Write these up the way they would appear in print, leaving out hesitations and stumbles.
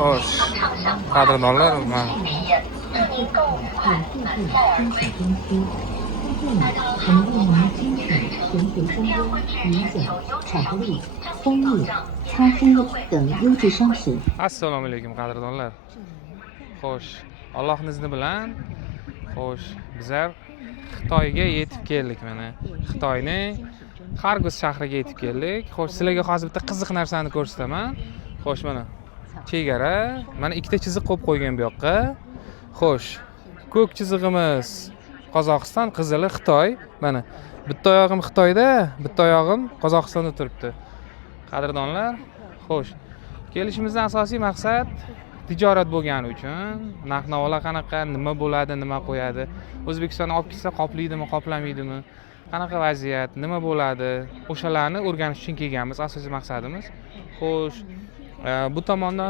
Xo'sh, qadrdonlar, mana 祝您购物满载而归。乘务芒精选全球风味、米酒、巧克力、蜂蜜、咖啡等优质商品。 assalomu alaykum qadrdonlar. Xo'sh, Allohning izni bilan xo'sh, bizlar Xitoyga yetib keldik mana. Xitoyning Xargus shahriga yetib keldik. Xo'sh, sizlarga hozir bitta qiziq narsani ko'rsataman. Xo'sh, mana chegara, mana ikkita chiziq qo'yib qo'ygan bu yoqqa. Xo'sh, ko'k chizig'imiz Qozog'iston, qizili Xitoy. Mana bitta oyog'im Xitoyda, bitta oyog'im Qozog'istonda turibdi. Qadrdonlar, xo'sh, kelishimizdan asosiy maqsad tijorat bo'lgani uchun narx-navolar qanaqa, nima bo'ladi, nima qo'yadi, O'zbekistonga olib kelsa qoplaydimi, qoplamaydimi, qanaqa vaziyat, nima bo'ladi, o'shalarni o'rganish uchun kelganmiz. Asosiy maqsadimiz. Xo'sh, bu tomonda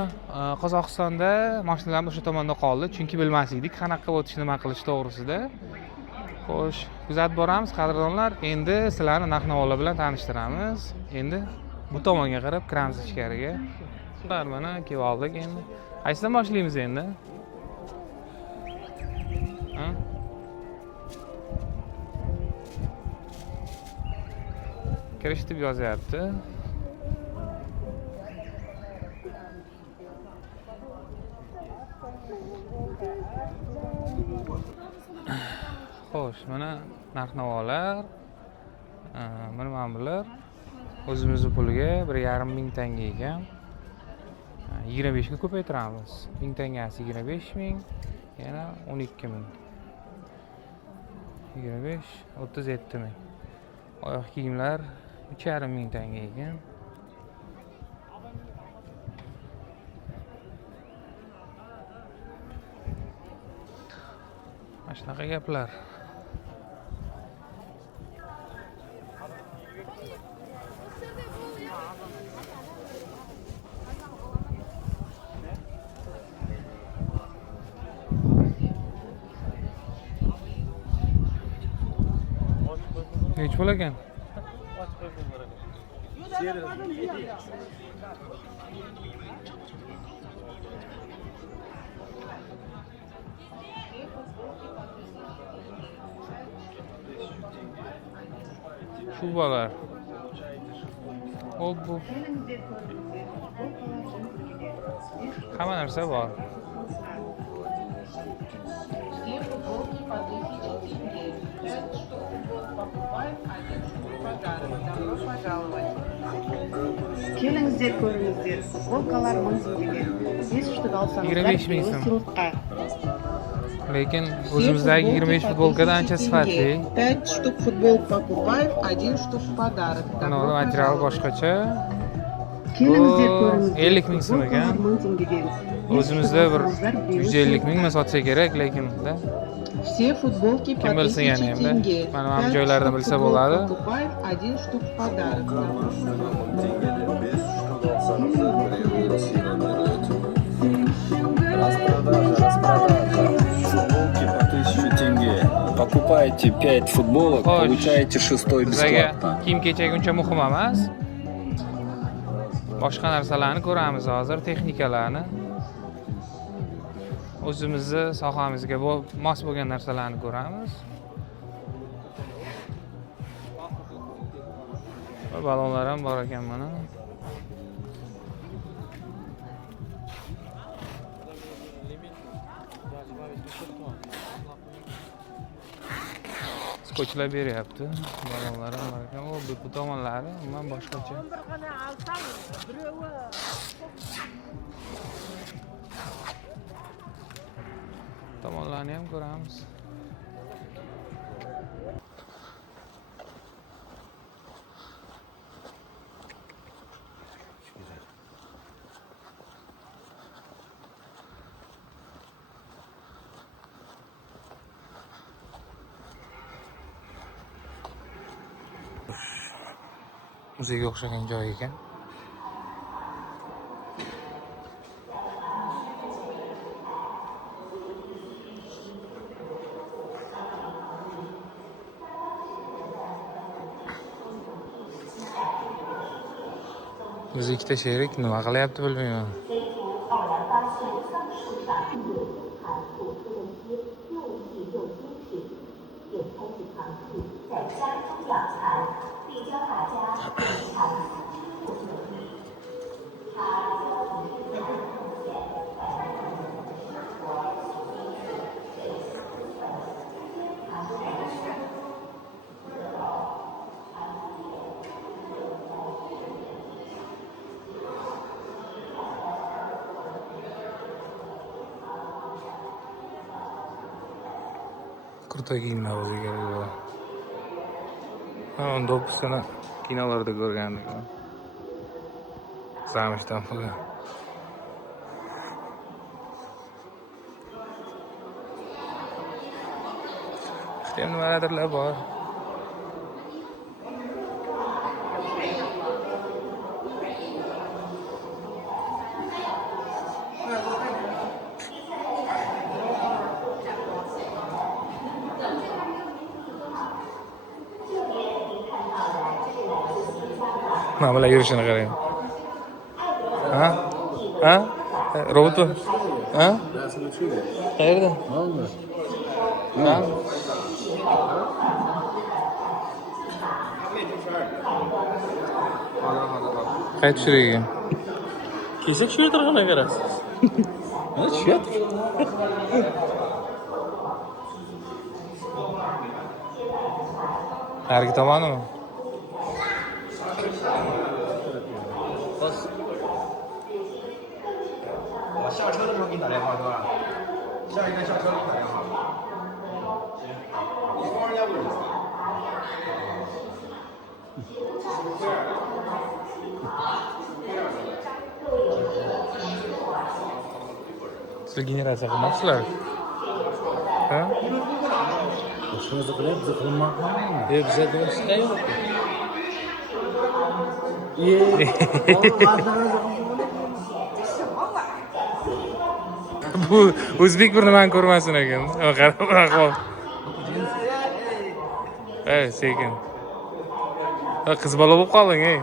Qozog'istonda mashinalarimiz o'sha tomonda qoldi, chunki bilmasdik qanaqa o'tish, nima qilish to'g'risida. Xo'sh, kuzatib boramiz qadrdonlar. Endi sizlarni narx-navolar bilan tanishtiramiz. Endi bu tomonga qarab kiramiz ichkariga. Mana kelib oldik endi. Qaysidan boshlaymiz endi? Kirish deb yozyapti. Xo'sh, mana narx-navolar. Mana bular o'zimizning puliga 1,5 ming tanga ekan. 25 ga ko'paytiramiz. 1000 tangasi 25 ming, yana 12 ming. 25, 37 ming. Oyoq kiyimlar 3,5 ming tanga ekan. Mana shunaqa gaplar. Nech pul ekan? Shubalar. Bu hamma narsa bor. Келіңіздер, көріңіздер. Футболкалар 1000 теңге. 5 штук алсаңыздар, 25 ming so'm. сыйлыққа. Lekin o'zimizdagi 25 futbolkadan ancha sifatli. 5 штук футболок покупаем, 1 штук в подарок. Mana material boshqacha. Келіңіздер, көріңіздер. 50 ming so'm ekan. 1000 tengedен. O'zimizda bir 150 ming sotsa kerak, lekin Все футболки по kim bilsin 1000 yana endi. тенге. Mana bu joylarda bilsa bo'ladi. Покупаем, 1 штук в подарок. Распродажа. Футболки по 1000 тенге. Покупаете 5 футболок, Xo'sh, получаете 6 bizlarga бесплатно. kiyim-kechak uncha muhim emas. Boshqa narsalarni ko'ramiz hozir, texnikalarni. O'zimizni sohamizga mos bo'lgan narsalarni ko'ramiz. Va balonlar ham bor ekan mana. Skochlar beryapti. Balonlar ham bor ekan. Bu tomonlari umuman boshqacha. Tomonlarni ham ko'ramiz. Muzeyga o'xshagan joy ekan. O'zi ikkita sherik nima qilyapti bilmayman. Kurta kiyimlar o'ziga kerak. Ha, 19 sana kinolarda ko'rgandik. Zamishdan pulga. İşte nimalardir bor. Nima bilan yurishini qarang. Ha? Ha? Robot mu? Ha? Qayerda? Ha? Qayt tushirgan. Kesak shu yerda qana qarasiz. Ha, tushyapti. Narigi tomonimi? Siz generatsiya qilmoqsizlar? Ha? Shunisi qilib, biz qilmoqmi? Bizda do'stlar yo'q. Bu o'zbek bir nimani ko'rmasin ekan. Qarab ahvol. Sekin. Qiz bola bo'lib qolding, ey.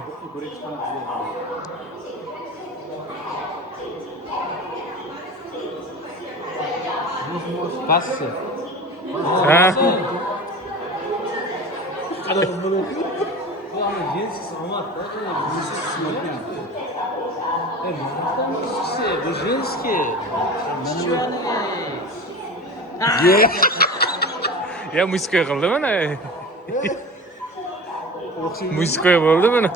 Passi. Ha? Qanaqa bo'ladi? Bu ana jinsiz omadda, bu jinski. Ya muskoy qildi mana. Muskoy bo'ldi mana.